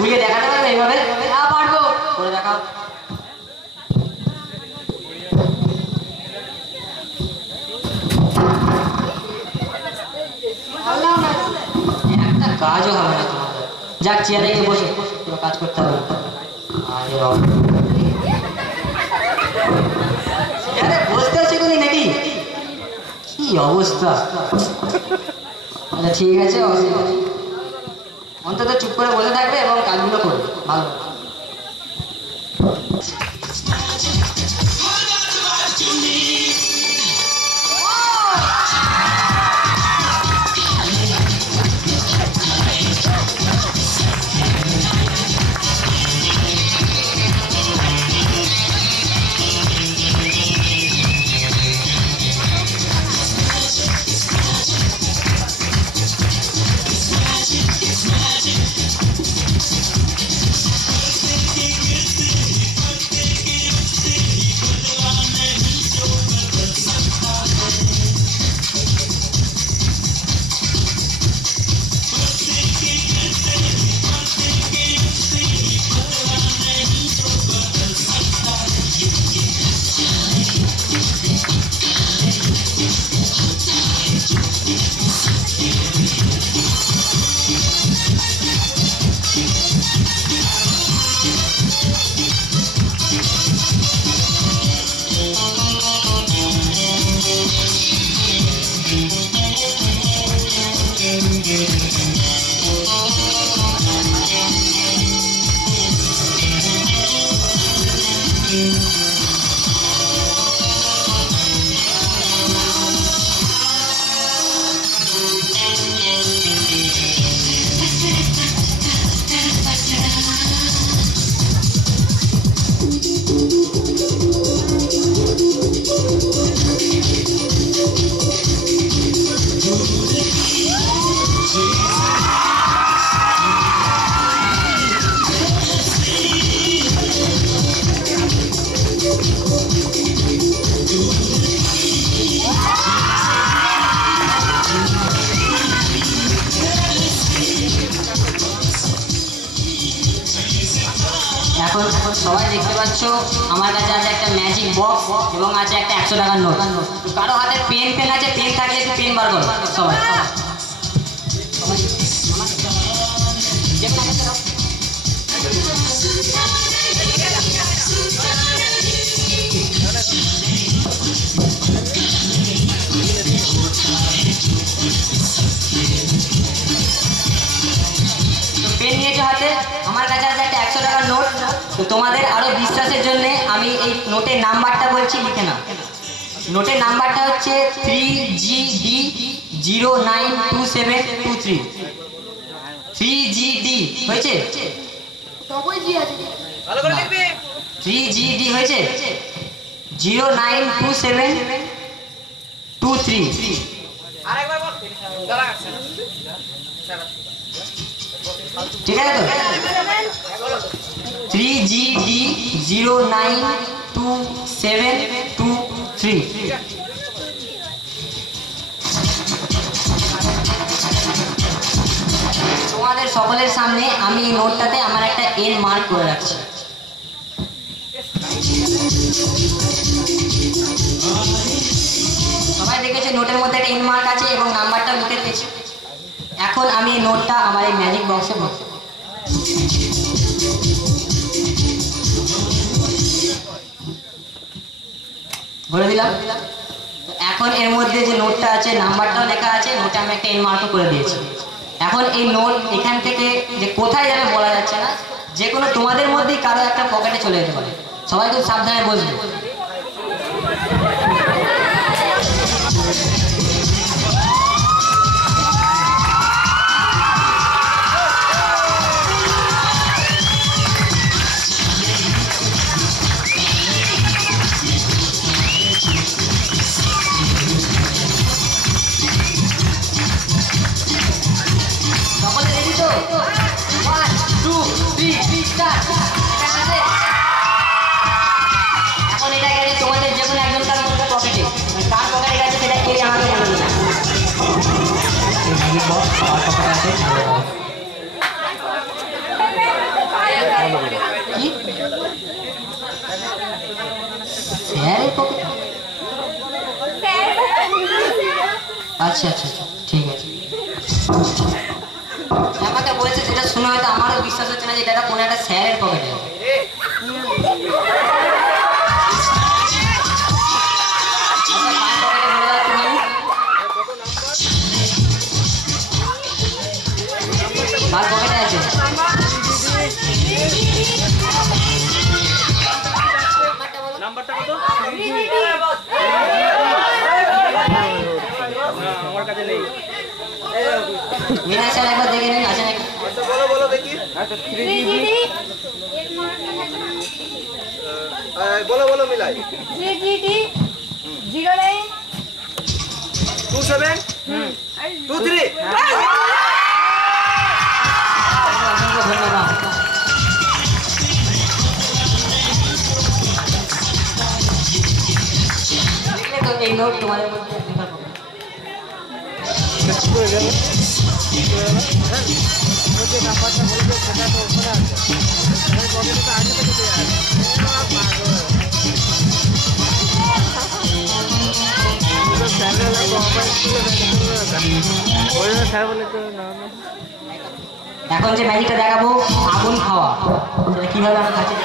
ঘুরিয়ে দেখাতে পারবে এইভাবে? হ্যাঁ পারবো, করে দেখাও। একটা কাজও হবে না তোমাদের। যাক চেয়ারে গিয়ে বসে, কোনো কাজ করতে হবে না। চেয়ারে বসতেও শিখুনি নাকি? কি অবস্থা। আচ্ছা ঠিক আছে, অসুবিধা নেই। অন্তত চুপ করে বসে থাকবে এবং কাজগুলো করবে ভালো। এখন সবাই দেখতে পাচ্ছ আমার কাছে আছে একটা ম্যাজিক বক্স এবং আছে একটা 100 টাকার নোট। কারো হাতে পেন আছে, পেন থাকলে একটু পেন বার করো সবাই। পেন নিয়েছো হাতে, আমার কাছে আছে একটা 100 টাকার নোট। তো তোমাদের আরো বিশ্বাসের জন্য আমি এই নোটের নাম্বারটা বলছি, লিখে নাও। নোটের নাম্বারটা হচ্ছে 3GD092723। 3GD হয়েছে? 3GD হয়েছে 092723। ঠিক আছে তো? 3GD092723। তোমাদের সকলের সামনে আমি এই নোটটাতে আমার একটা এন মার্ক করে রাখছি। সবাই দেখেছে নোটের মধ্যে একটা এন মার্ক আছে এবং নাম্বারটা লিখে দিয়েছি। এখন আমি এই নোটটা আমার এই ম্যাজিক বক্সে ভরে দিলাম। এখন এর মধ্যে যে নোটটা আছে নাম্বারটাও লেখা আছে, নোটে আমি একটা এন মার্কও করে দিয়েছি। এখন এই নোট এখান থেকে যে কোথায় যাবে বলা যাচ্ছে না, যে কোনো তোমাদের মধ্যেই কারো একটা পকেটে চলে যেতে পারে। সবাই খুব সাবধানে বসবে। এখন এটাকে পকেটে? আচ্ছা আচ্ছা আচ্ছা, ঠিক আছে। আমাকে বলেছে, যেটা শুনে হয়তো আমারও বিশ্বাস হচ্ছে না যে এটা কোনো একটা স্যারের পকেটে। কার পকেটে আছে? নাম্বারটা কত? আমার কাছে নেই। মিনা স্যার একবার দেখে নিন, আছে নাকি? বলো বলো দেখি। বলো বলো মিলাই। 09 27 23। ধন্যবাদ। তো এই নোট তোমাদের মধ্যে লেখার পর নাম্বারটা বলবে সেটা তো ওখানে আছে। আমি পকেটে তো আগে থেকে দেয়া আছে। এখন যে ম্যাজিকটা দেখাবো, আগুন খাওয়া, সেটা কিভাবে আমরা খাচ্ছি।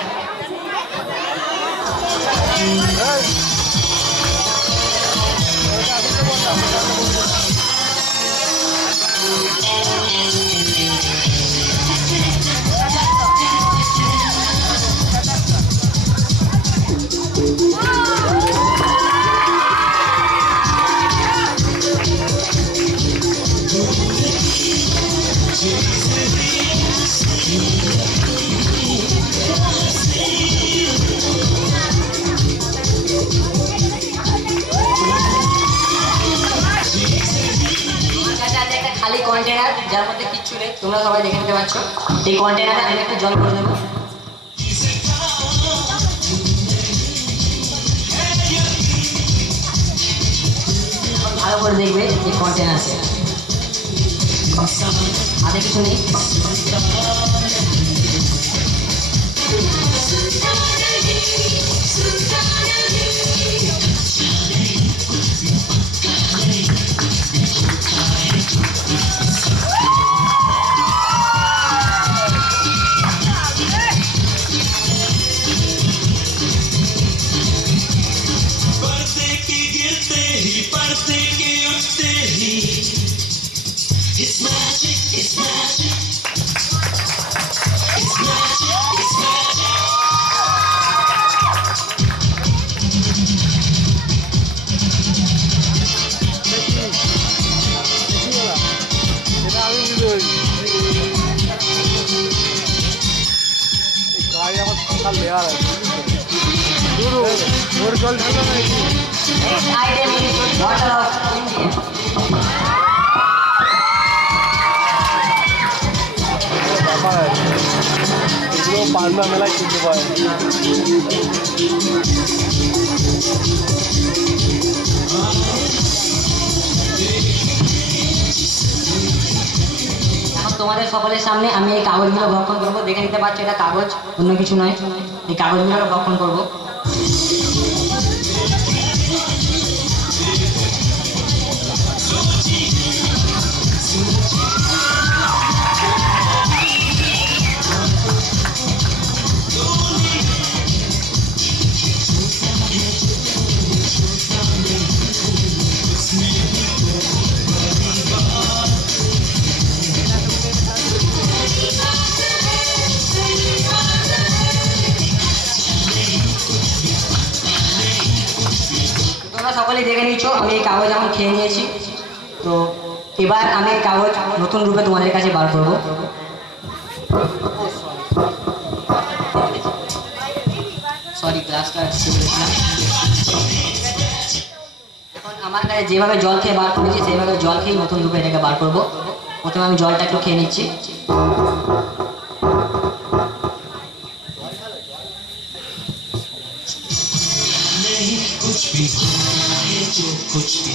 খালি কন্টেনার, যার মধ্যে কিচ্ছু নেই, তোমরা সবাই দেখে নিতে পারছো। এই কন্টেনারে আমি একটু জল করে দেবো। ভালো করে দেখবে এই কন্টেনারকে, হাতে কিছু নেই। জল ঢালো না এগুলো পান্ডা মেলায় কিনতে পারে। তোমাদের সকলের সামনে আমি এই কাগজগুলো ভক্ষণ করবো। দেখে নিতে পারছো এটা কাগজ, অন্য কিছু নয়। এই কাগজগুলো ভক্ষণ করবো। সকলেই দেখে নিচ্ছ আমি এই কাগজ এখন খেয়ে নিয়েছি। তো এবার আমি এই কাগজ নতুন রূপে তোমাদের কাছে বার করব। সরি, গ্লাসটা এখন আমার কাছে যেভাবে জল খেয়ে বার করেছি সেইভাবে জল খেয়ে নতুন রূপে এটাকে বার করব। প্রথমে আমি জলটা একটু খেয়ে নিচ্ছি। कुछ भी है जो कुछ भी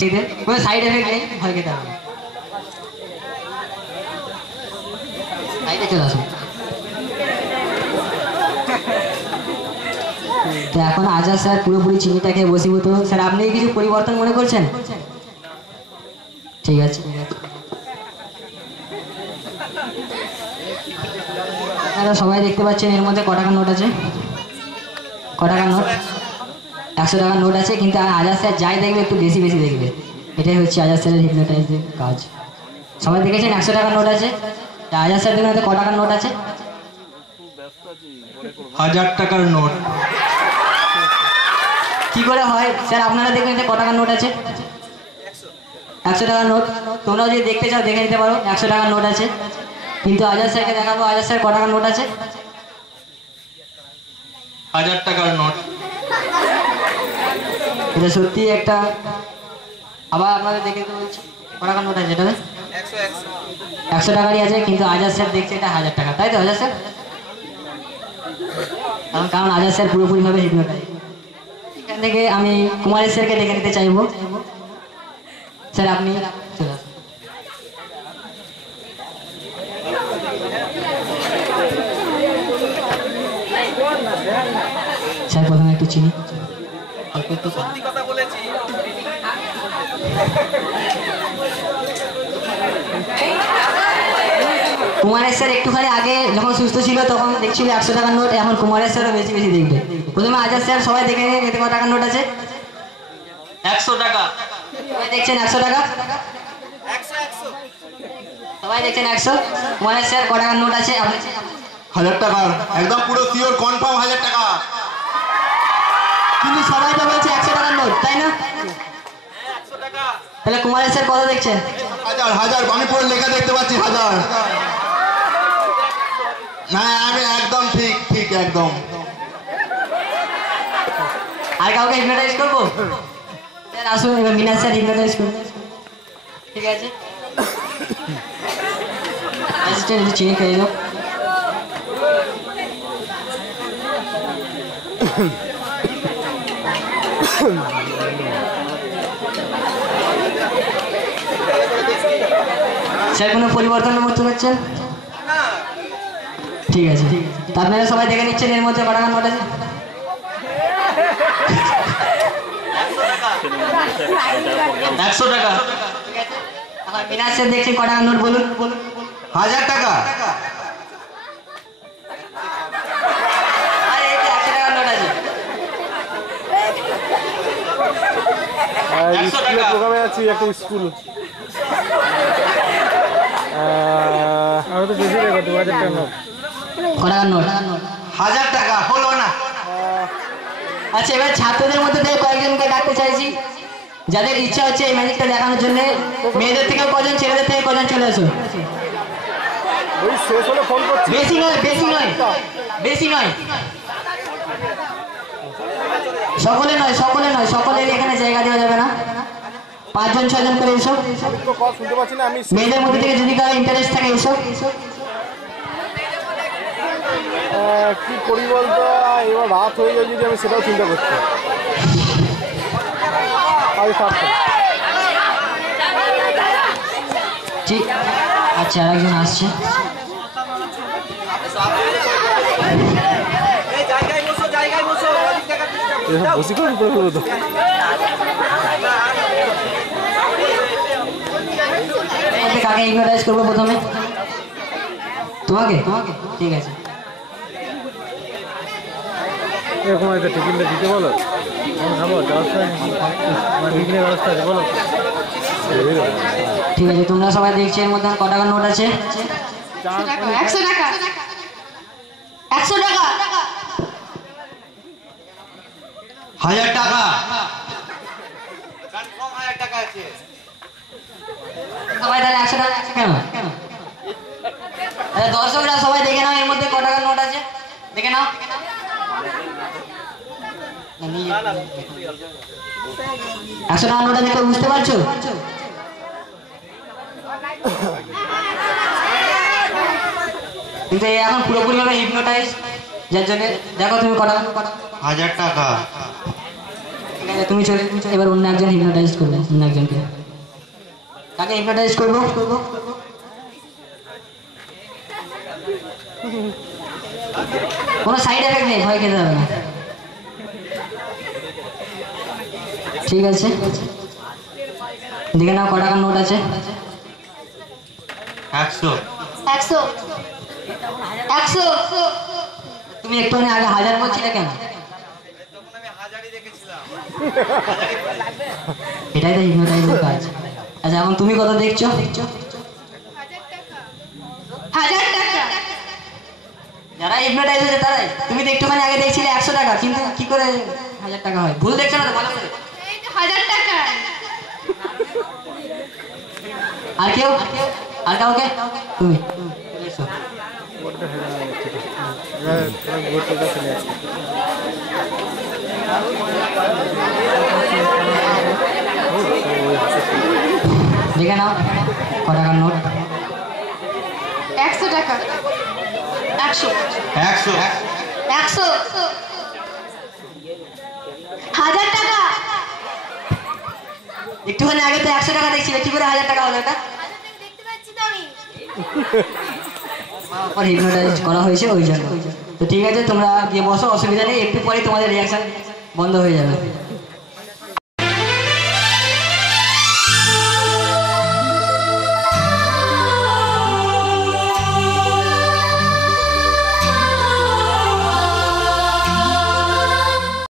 ঠিক আছে, কোনো সাইড এফেক্ট নেই, ভয় খেতে হবে না। সাইডে চলে আসুন। তো এখন আজাদ স্যার পুরোপুরি চিনিটাকে বসীভূত। স্যার আপনি কি কিছু পরিবর্তন মনে করছেন? ঠিক আছে, ঠিক আছে। আপনারা সবাই দেখতে পাচ্ছেন এর মধ্যে ক টাকার নোট আছে? ক টাকার নোট? 100 টাকার নোট আছে, কিন্তু আজাদ স্যার যাই দেখবে একটু বেশি বেশি দেখবে। এটাই হচ্ছে আজাদ স্যারের হিপনোটাইজের কাজ। সবাই দেখেছেন 100 টাকার নোট আছে? আজাদ স্যার দেখুন ক টাকার নোট আছে? 1000 টাকার নোট। কি করে হয় স্যার? আপনারা দেখবেন ক টাকার নোট আছে? 100 টাকার নোট। তোমরাও যদি দেখতে চাও দেখে নিতে পারো, 100 টাকার নোট আছে। কিন্তু আজাদ স্যারকে দেখাবো, আজাদ স্যার ক টাকার নোট আছে? 1000 টাকার নোট। এটা সত্যি একটা, আবার আপনাদের দেখে তো বলছি ক টাকার নোট আছে? এটা 100 টাকারই আছে, কিন্তু আজাদ স্যার দেখছে এটা 1000 টাকা, তাই তো আজাদ স্যার? কারণ আজাদ স্যার পুরোপুরিভাবে হিপনোটাইজ। এখান থেকে আমি কুমারের স্যারকে ডেকে নিতে চাইবো। স্যার আপনি চলে আসুন। স্যার প্রথমে একটু চিনি, অল্প একটু সত্যি কথা বলেছি। কুমারের স্যার একটুখানি আগে যখন সুস্থ ছিল তখন দেখছিল 100 টাকার নোট, এখন কুমারের স্যারও বেশি বেশি দেখবে। প্রথমে আজাদ স্যার সবাই দেখে নিন এতে ক টাকার নোট আছে? 100 টাকা। সবাই দেখছেন 100 টাকা? সবাই দেখছেন 100। কুমারের স্যার ক টাকার নোট আছে? 1000 টাকার, একদম পুরো শিওর কনফার্ম 1000 টাকা। কিন্তু সবাই তো বলছে 100 টাকার নোট, তাই না? তাহলে কুমারের স্যার কত দেখছেন? 1000, আমি পুরো লেখা দেখতে পাচ্ছি 1000। না আমি একদম ঠিক ঠিক একদম। আর কাউকে হিপনোটাইজ করবো? স্যার আসুন, এবার মিনাজ স্যার হিপনোটাইজ করুন। ঠিক আছে, অ্যাসিস্ট্যান্ট একটু চিনি খেয়ে যাও। স্যার কোনো পরিবর্তন করতে পারছেন? ঠিক আছে, তা আপনারা সবাই দেখে নিচ্ছেন এর মধ্যে ক টাকার নোট আছে? 100 টাকা। ঠিক আছে, এখন মিনাজ স্যার দেখছেন ক টাকার নোট বলুন? 1000 টাকা। আরে এই যে 100 টাকার নোট আছে। স্কুলের প্রোগ্রামে আছি, একটা স্কুল। আমি তো বেশি দেবো, 2000 টাকা নোট। ক টাকার নোট? 1000 টাকা হলো না। আচ্ছা, এবার ছাত্রদের মধ্যে থেকে কয়েকজনকে ডাকতে চাইছি, যাদের ইচ্ছা হচ্ছে এই ম্যাজিকটা দেখানোর জন্য। মেয়েদের থেকে কজন, ছেলেদের থেকে কজন চলে আসুন। ওই শেষ হলে ফোন করছি। বেশি নয়, বেশি নয়, বেশি নয়। সকলে নয়, সকলে নয়, সকলের এখানে জায়গা দেওয়া যাবে না। 5 জন 6 জন করে এসো। আমি তো কথা শুনতে পাচ্ছি না। আমি মেয়েদের মধ্যে থেকে যদি কারো ইন্টারেস্ট থাকে এসো। কি করি বলতো, এবার রাত হয়ে যায় যদি, আমি সেটাও চিন্তা করছি। আগে থাকতো। ঠিক, আচ্ছা আরেকজন আসছে। বসি করে উপরে ফেলবো তো। কাকে ইনভাইটাইজ করবো প্রথমে? তোমাকে? তোমাকে, ঠিক আছে। এরকম একটা টিফিনটা দিতে বলো। খাবো ব্যবস্থা আমার টিফিনের ব্যবস্থা আছে, বলো। ঠিক আছে, তোমরা সবাই দেখছো এর মধ্যে ক টাকার নোট আছে? 100 টাকা। 100 টাকা। 1000 টাকা। সবাই তাহলে 100 টাকা আছে কেন? আরে দর্শকরা সবাই দেখে নাও এর মধ্যে ক টাকার নোট আছে, দেখে নাও। 100 টাকার নোট আছে, কেউ বুঝতে পারছো? কিন্তু এই এখন পুরোপুরি ভাবে হিপনোটাইজ, যার জন্য দেখো তুমি ক টাকা। 1000 টাকা। ঠিক আছে, তুমি চলে এবার অন্য একজন হিপনোটাইজ করবে, অন্য একজনকে। কাকে হিপনোটাইজ করবো? কোনো সাইড এফেক্ট নেই, ভয় খেতে হবে না। ঠিক আছে, দেখে নাও ক টাকার নোট আছে। 100 100 100 তুমি একটু আগে 1000 বলছিলে কেন? এটাই তো হিপনোটাইজের কাজ। আচ্ছা এখন তুমি কত দেখছো? 1000 টাকা। যারা হিপনোটাইজ হয়েছে তারাই। তুমি তো একটুখানি আগে দেখছিলে 100 টাকা, কিন্তু কি করে 1000 টাকা হয়? ভুল দেখছো না তো, ভালো করে। এই তো 1000 টাকা। আর কেউ? আর কাউকে? তুমি এসো। দেখে নাও ক টাকার নোট। 100 টাকা। 100 100 100 1000 টাকা। একটুখানি আগে তো 100 টাকা দেখছিলে, কি করে 1000 টাকা হলো এটা? দেখতে পাচ্ছি তো আমি। পর হিপনোটাইজ করা হয়েছে ওই জন্য। তো ঠিক আছে, তোমরা গিয়ে বসো, অসুবিধা নেই, একটু পরে তোমাদের রিয়াকশন বন্ধ হয়ে যাবে।